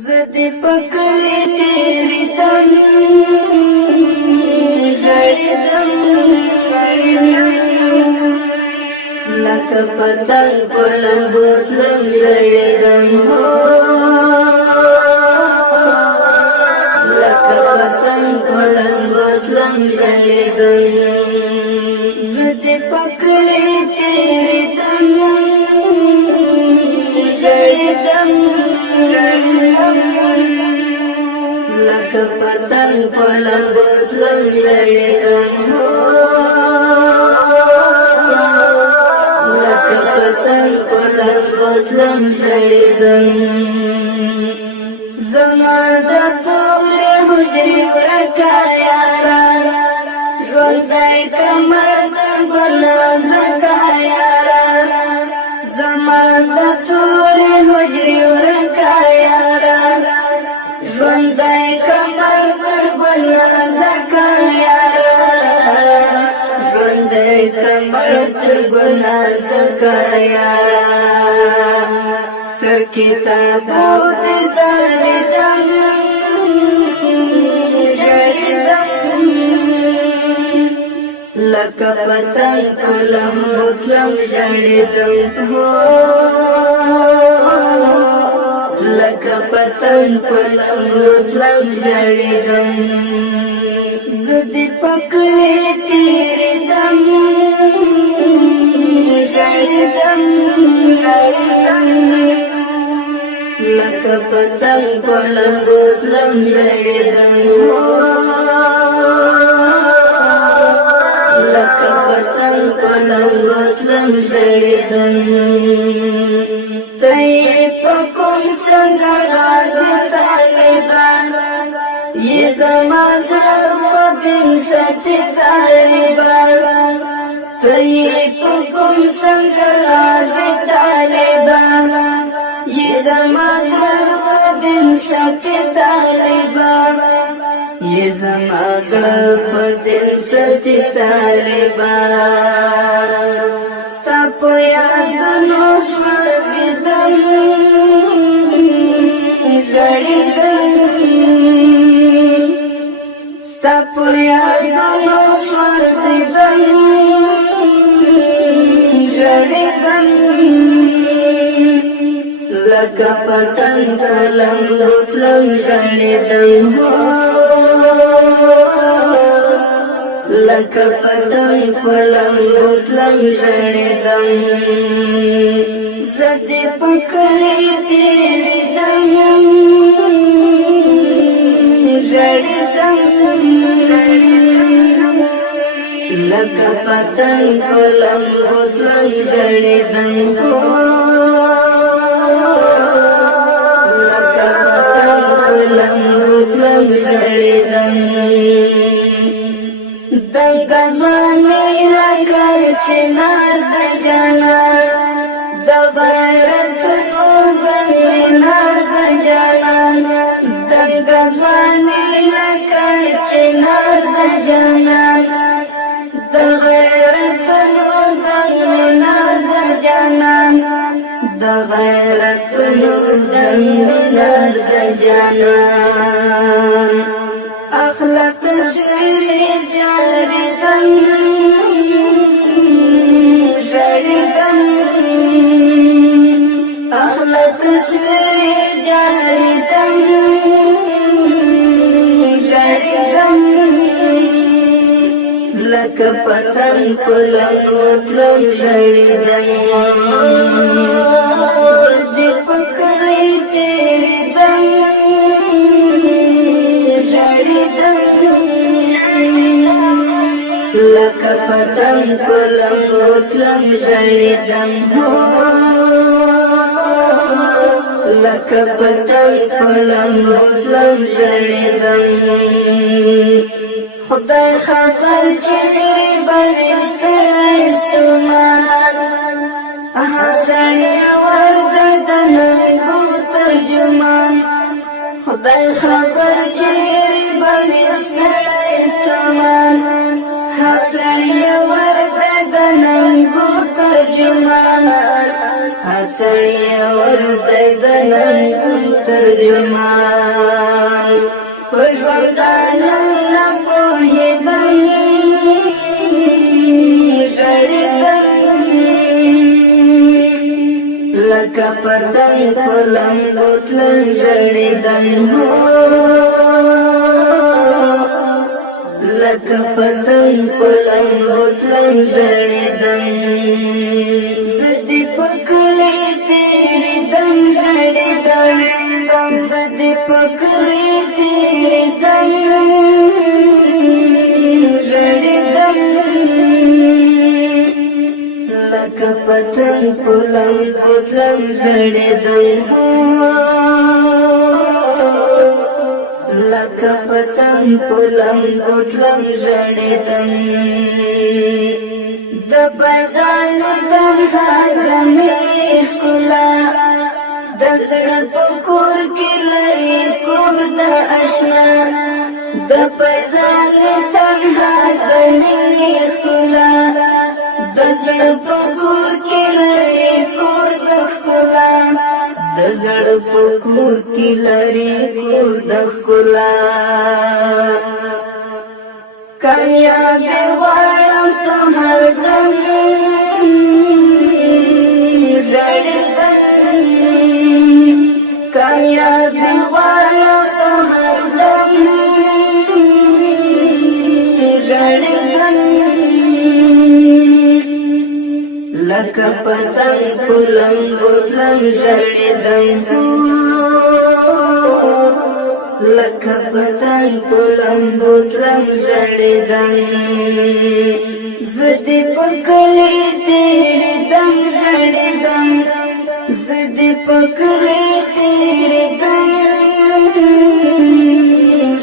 زدی پکلی تیری دم جړیدم لکه پتنګ په لمبو تلم جړیدم لکه پتنګ په لمبو تلم جړیدم زدی پکلی تیری دم جړیدم لکه پتنګ په لمبو تلم جړیدم لکه پتنګ په لمبو تلم جړیدم زما د تورې حجرې ورکه یاره ژوندی کمر در ګله ځکه یاره زما د تورې حجرې ورکه یاره ژوندی کمر در ګله ځکه یاره ژوندی کمر در ګله ځکه یاره تر کتابو دې ځړېدم ژړېدم لکه پتنګ په لمبو تلم ژړېدم لکه پتنګ په لمبو تلم ژړېدم زه دې پکلې تېرېدم ژړېدم لکه پتنګ په لمبو تلم ژړېدم لکه پتنګ په لمبو تلم ژړېدم ته یې په کوم څنګه غازي طالبان یې زما زړه په دین ساتي طالبان ته یې په کوم څنګه غازي طالبان یې زما زړه په دین ساتي طالبان یې زما زړه په دین ساتي طالبان ستا په یادونو سوځېدم ژړېدم ستا په یادونو سوځېدم ژړېدم لکه پتنګ په لمبو تلم ژړېدم لکه پتنګ په لمبو تلم ژړېدم زه دې پکلې تېرېدم ژړېدم لکه پتنګ په لمبو تلم ژړېدم لکه پتنګ په لمبو تلم ژړېدم دنګه ځواني راکړه چنار د جانان د غیرتونو ګنار د جانان دنګه ځواني راکړه چنار د جانان د غیرتونو ګنار د جانان د غیرتونو ګنار د جانان اخلاق تصویرې جاریدم ژړېدم اخلاق تصویرې جاریدم ژړېدم لکه پتنګ په لمبو تلم ژړېدم دې پکلې تېرېدم لکه پتنګ په لمبو تلم ژړېدم لکه پتنګ په لمبو تلم ژړېدم خدای خبر چیرې به مې ستړی ستومان سړی ورته د ننګو ترجمان خدای خبر چیرې به مې ستړی ستومان سړی ورته د ننګو ترجمان سړی ورته د ننګو ترجمان پژوندانه نه پوهېدم ژړېدم لکه پتنګ په لمبو تلم ژړېدم لکه پتنګ په لمبو تلم ژړېدم زه دې په کلي تېرېدم ژړېدم زه دې په کلي تېرېدم ژړېدم لکه پتنګ په لمبو تلم ژړېدم لکه پتنګ په لمبو تلم ژړېدم د بزان تنها د مینې ښکلا د زړه په کور کې لري کور د اشنا د بزان تنها د مینې ښکلا د زړه په کور کې لري کور د ښکلا د زړه په کور کې لري کور د ښکلا کامیابي غواړم په هر دم ژړېدم کامیابي غواړم په هر دم ژړېدم لکه پتنګ په لمبو تلم ژړېدم لکه پتنګ په لمبو تلم ژړېدم زه دې په کلي تېرېدم ژړېدم زه دې په کلي تېرېدم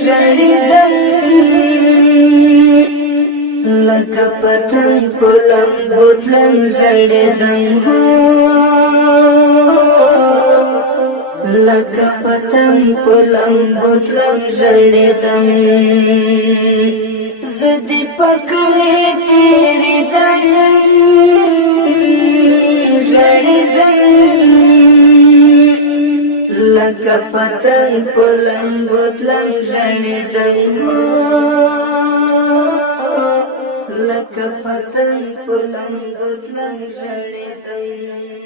ژړېدم لکه پتنګ په لمبو تلم ژړېدم لکه پتنګ په لمبو تلم ژړېدم زه دې په کلي تېرېدم ژړېدم لکه پتنګ په لمبو تلم ژړېدم لکه پتنګ په لمبو تلم ژړېدم